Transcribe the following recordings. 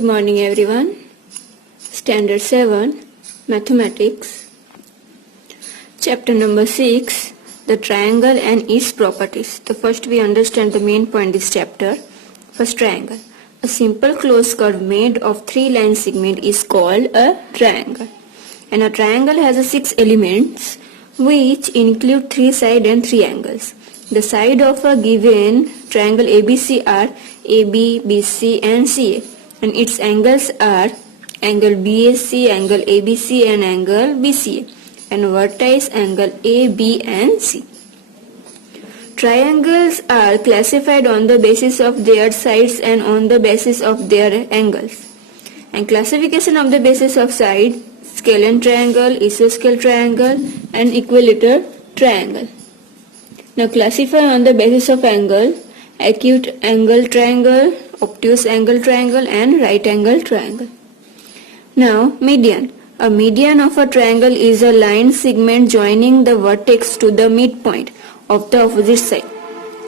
Good morning everyone. Standard 7 Mathematics. Chapter number 6 The Triangle and its Properties. So first we understand the main point this chapter. First, triangle. A simple closed curve made of three line segment is called a triangle. And a triangle has 6 elements which include 3 sides and 3 angles. The sides of a given triangle ABC are AB, BC and CA. And its angles are angle BAC, angle ABC and angle BCA, and vertex angle A, B and C. Triangles are classified on the basis of their sides and on the basis of their angles. And classification of the basis of side: scalene triangle, isosceles triangle and equilateral triangle. Now classify on the basis of angle: acute angle triangle, obtuse angle triangle and right angle triangle. Now median. A median of a triangle is a line segment joining the vertex to the midpoint of the opposite side.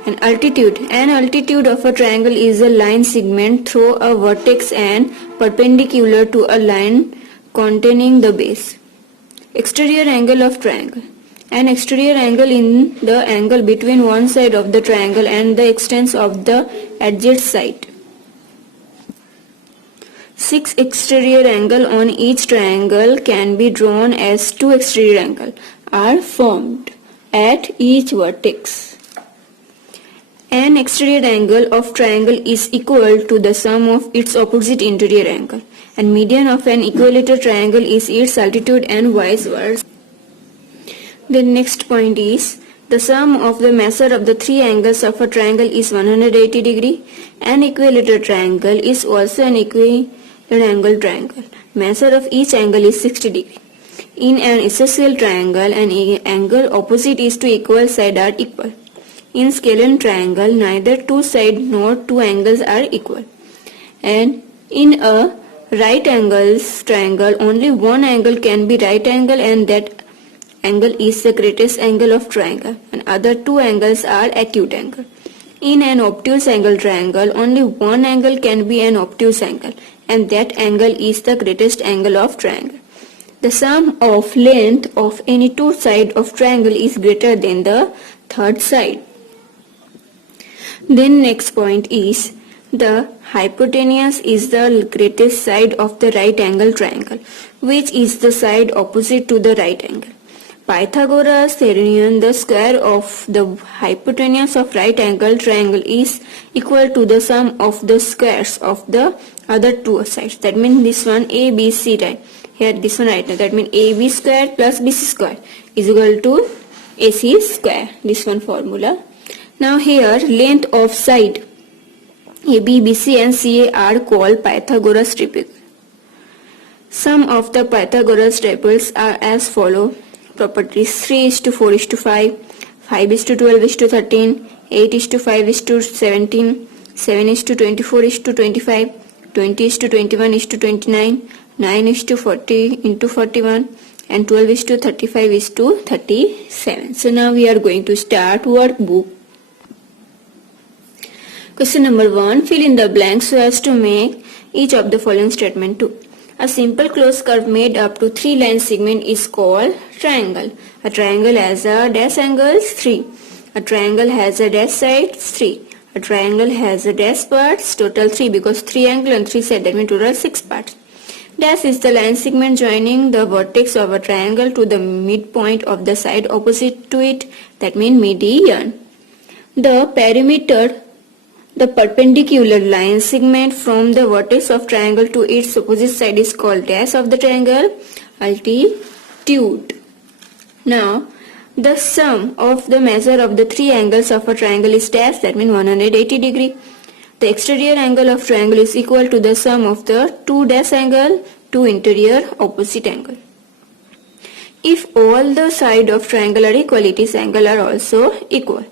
And altitude. An altitude of a triangle is a line segment through a vertex and perpendicular to a line containing the base. Exterior angle of triangle. An exterior angle in the angle between one side of the triangle and the extent of the adjacent side. 6 exterior angles on each triangle can be drawn as 2 exterior angles are formed at each vertex. An exterior angle of triangle is equal to the sum of its opposite interior angle, and median of an equilateral triangle is its altitude and vice versa. The next point is the sum of the measure of the 3 angles of a triangle is 180 degree. An equilateral triangle is also an equilateral angle triangle. Measure of each angle is 60 degree. In an isosceles triangle, an angle opposite is to equal sides are equal. In scalene triangle, neither 2 sides nor 2 angles are equal. And in a right angles triangle, only one angle can be right angle, and that angle is the greatest angle of triangle, and other 2 angles are acute angle. In an obtuse angle triangle, only one angle can be an obtuse angle, and that angle is the greatest angle of triangle. The sum of length of any 2 sides of triangle is greater than the third side. Then next point is the hypotenuse is the greatest side of the right angle triangle, which is the side opposite to the right angle. Pythagoras' theorem, the square of the hypotenuse of right angle triangle is equal to the sum of the squares of the other 2 sides. That means this one ABC, right? Here this one right now. That means AB square plus BC square is equal to AC square. This one formula. Now here length of side AB, BC and CA are called Pythagoras triangles. Sum of the Pythagoras triangles are as follow. Properties: 3:4:5, 5:12:13, 8:5:17, 7:24:25, 20:21:29, 9:40:41 and 12:35:37. So now we are going to start workbook. Question number 1. Fill in the blanks so as to make each of the following statement true. A simple closed curve made up to 3 line segment is called triangle. A triangle has a dash angles 3. A triangle has a dash sides 3. A triangle has a dash parts total 3 because 3 angle and 3 sides, that means total 6 parts. Dash is the line segment joining the vertex of a triangle to the midpoint of the side opposite to it, that means median. The perimeter, the perpendicular line segment from the vertex of triangle to its opposite side is called dash of the triangle, altitude. Now, the sum of the measure of the 3 angles of a triangle is dash, that means 180 degree. The exterior angle of triangle is equal to the sum of the 2 dash angle, 2 interior opposite angle. If all the sides of triangle are equal, its angles are also equal.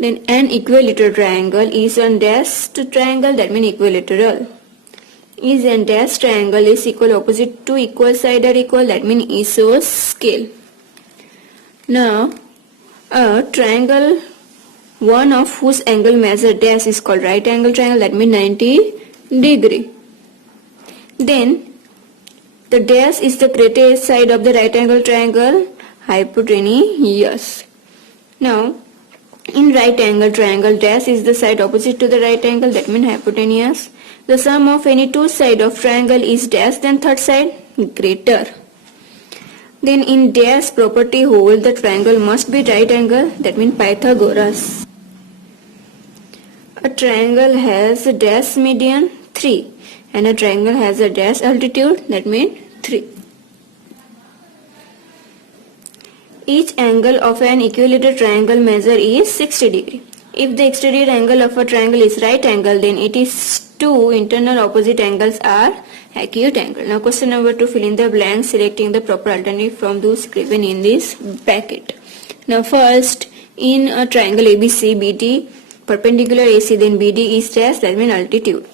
Then an equilateral triangle is a dashed triangle, that means equilateral. Is a dashed triangle is equal opposite to equal side are equal, that means isosceles. Now a triangle one of whose angle measure dash is called right angle triangle, that means 90 degree. then the dash is the greatest side of the right angle triangle, hypotenuse. Now, in right angle triangle, dash is the side opposite to the right angle, that means hypotenuse. The sum of any two sides of triangle is dash, then third side greater. Then in dash property hold, the triangle must be right angle, that means Pythagoras. A triangle has a dash median 3 and a triangle has a dash altitude, that means 3. Each angle of an equilateral triangle measure is 60 degree. If the exterior angle of a triangle is right angle, then it is two internal opposite angles are acute angle. Now question number 2, fill in the blanks selecting the proper alternative from those given in this bracket. Now first, in a triangle ABC, BD perpendicular AC, then BD is dash, that means altitude.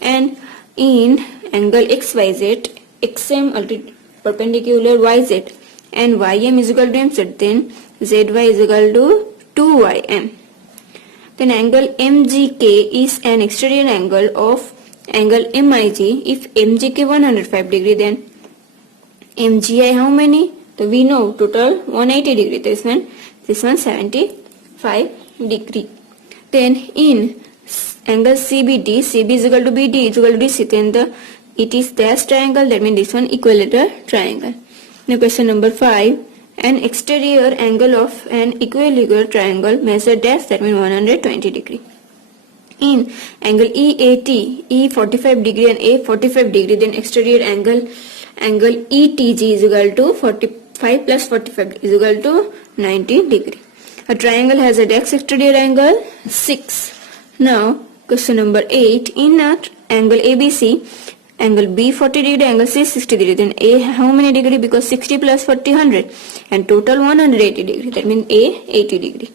And in angle XYZ, XM altitude perpendicular YZ and YM is equal to MZ, then ZY is equal to 2YM. Then angle MGK is an exterior angle of angle MIG. If MGK 105 degree, then MGI how many? So we know total 180 degree. This one 75 degree. Then in angle CBD, CB is equal to BD is equal to DC. Then it is dash triangle. That means this one equilateral triangle. Now question number 5. An exterior angle of an equilateral triangle measure dash, that means 120 degree. In angle EAT, E 45 degree and A 45 degree, then exterior angle ETG is equal to 45 plus 45 is equal to 90 degree. A triangle has a dash exterior angle 6. Now question number 8. In an angle ABC, angle B 40 degree, angle C 60 degree, then A how many degree? Because 60 plus 40 100 and total 180 degree, that means A 80 degree.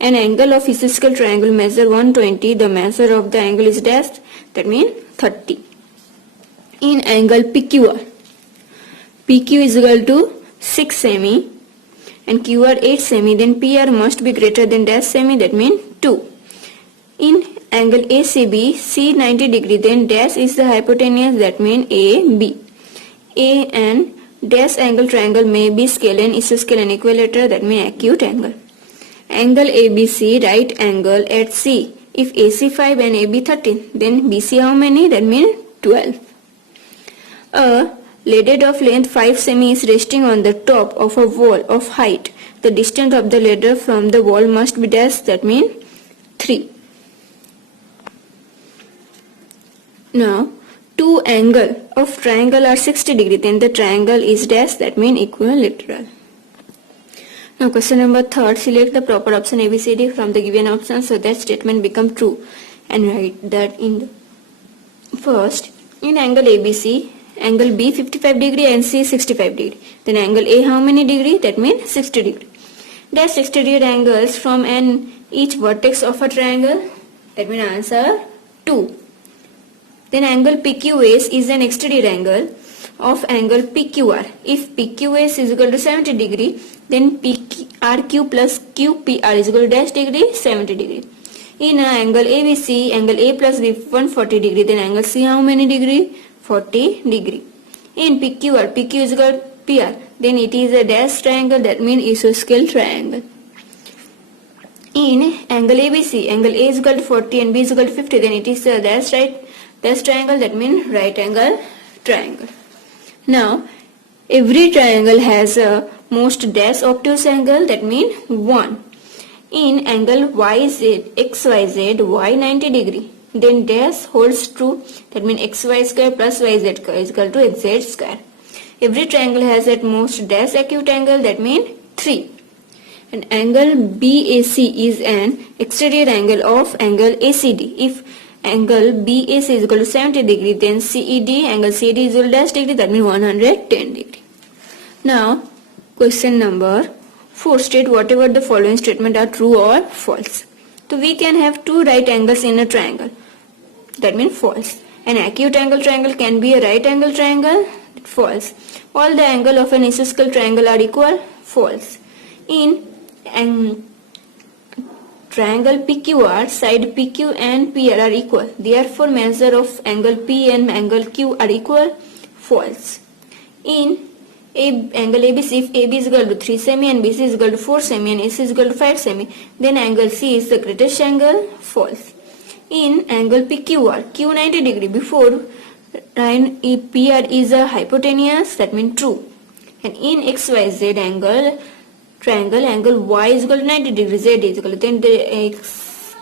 An angle of isosceles triangle measure 120, the measure of the angle is dashed, that means 30. In angle PQR, PQ is equal to 6 semi and QR 8 semi, then PR must be greater than dash semi, that means 2. In angle ACB, C 90 degree, then dash is the hypotenuse, that means AB. A and dash angle triangle may be scalene, isoscale and equilateral, that means acute angle. Angle ABC right angle at C. If AC 5 and AB 13, then BC how many? That means 12. A ladder of length 5 semi is resting on the top of a wall of height. The distance of the ladder from the wall must be dash, that means 3. Now, two angle of triangle are 60 degree, then the triangle is dash, that means equilateral. Now question number 3, select the proper option ABCD from the given options so that statement become true and write that in the first. In angle ABC, angle B 55 degree and C 65 degree. Then angle A how many degree? That means 60 degree. Dash exterior angles from each vertex of a triangle. That means answer 2. Then angle PQS is an exterior angle of angle PQR. If PQS is equal to 70 degree, then PRQ plus QPR is equal to dash degree 70 degree. In angle ABC, angle A plus B 140 degree, then angle C how many degree? 40 degree. In PQR, PQ is equal to PR, then it is a dash triangle, that means isosceles triangle. In angle ABC, angle A is equal to 40 and B is equal to 50, then it is a dash triangle, that means right angle triangle. Now, every triangle has a most dash obtuse angle, that means 1. In angle XYZ, Y 90 degree, then dash holds true, that means XY square plus YZ square is equal to XZ square. Every triangle has at most dash acute angle, that means 3. And angle BAC is an exterior angle of angle ACD. If angle BAC is equal to 70 degree, then CED, angle CD is equal to dash degree, that means 110 degree. Now, question number 4, state whatever the following statement are true or false. So we can have two right angles in a triangle, that means false. An acute angle triangle can be a right angle triangle, false. All the angle of an isosceles triangle are equal, false. In triangle PQR, side PQ and PR are equal. Therefore, measure of angle P and angle Q are equal. False. In angle ABC, if AB is equal to 3 semi and BC is equal to 4 semi and AC is equal to 5 semi, then angle C is the greatest angle. False. In angle PQR, Q 90 degree before line PR is a hypotenuse, that means true. And in XYZ angle, triangle, angle Y is equal to 90 degree, Z is equal to, then the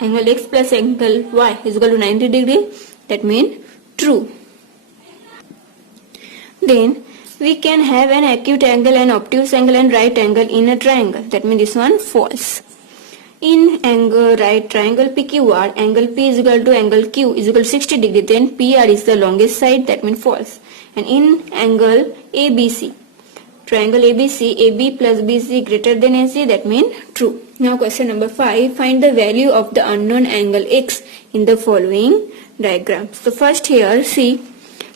angle X plus angle Y is equal to 90 degree, that means true. Then we can have an acute angle, an obtuse angle and right angle in a triangle, that means this one false. In angle right triangle PQR, angle P is equal to angle Q is equal to 60 degree, then PR is the longest side, that means false. And in angle ABC, triangle ABC, AB plus BC greater than AC, that means true. Now question number 5, find the value of the unknown angle X in the following diagram. So first here see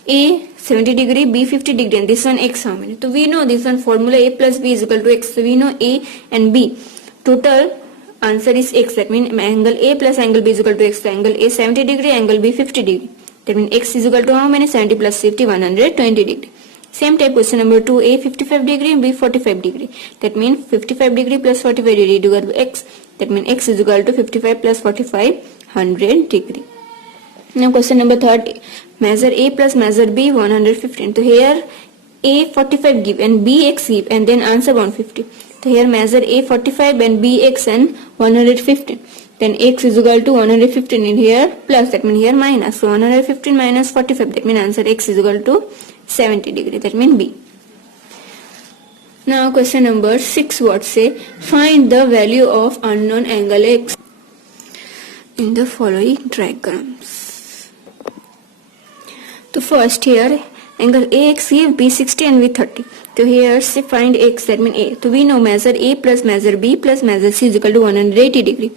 A 70 degree, B 50 degree and this one X how many? So we know this one formula A plus B is equal to X. So we know A and B. Total answer is X, that means angle A plus angle B is equal to X. So angle A 70 degree, angle B 50 degree. That means X is equal to how many? 70 plus 50, 120 degree. Same type question number 2, A 55 degree and B 45 degree. That means 55 degree plus 45 degree is equal to X. That means X is equal to 55 plus 45, 100 degree. Now question number 3, measure A plus measure B 115. So here A 45 give and B X give and then answer 150. So here measure A 45 and B X and 115. Then X is equal to 115 in here plus, that means here minus. So 115 minus 45, that means answer X is equal to 70 degree, that means B. Now question number 6, what say? Find the value of unknown angle X in the following diagrams. So first here angle AX give B 60 and B 30. So here say find X, that means A. So we know measure A plus measure B plus measure C is equal to 180 degree.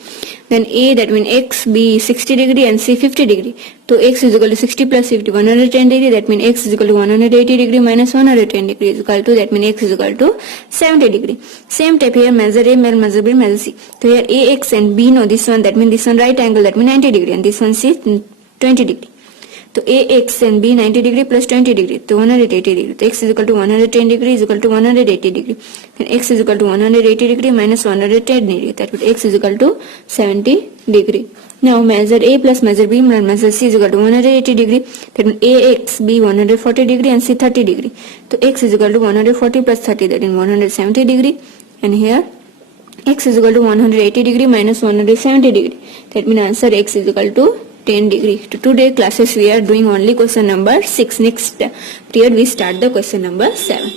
Then A, that means X, B 60 degree and C 50 degree. So X is equal to 60 plus 50, 110 degree, that means X is equal to 180 degree minus 110 degree is equal to, that means X is equal to 70 degree. Same type here measure A, measure B, measure C. So here AX and B know this one, that means this one right angle, that means 90 degree and this one C 20 degree. So AX and B 90 degree plus 20 degree, so 180 degree. So X is equal to 110 degree is equal to 180 degree. Then X is equal to 180 degree minus 110 degree. That would X is equal to 70 degree. Now measure A plus measure B plus measure C is equal to 180 degree. That means AX, B 140 degree and C 30 degree. So X is equal to 140 plus 30, that is 170 degree. And here X is equal to 180 degree minus 170 degree. That means answer X is equal to 10 degree. To today classes we are doing only question number 6. Next period we start the question number 7.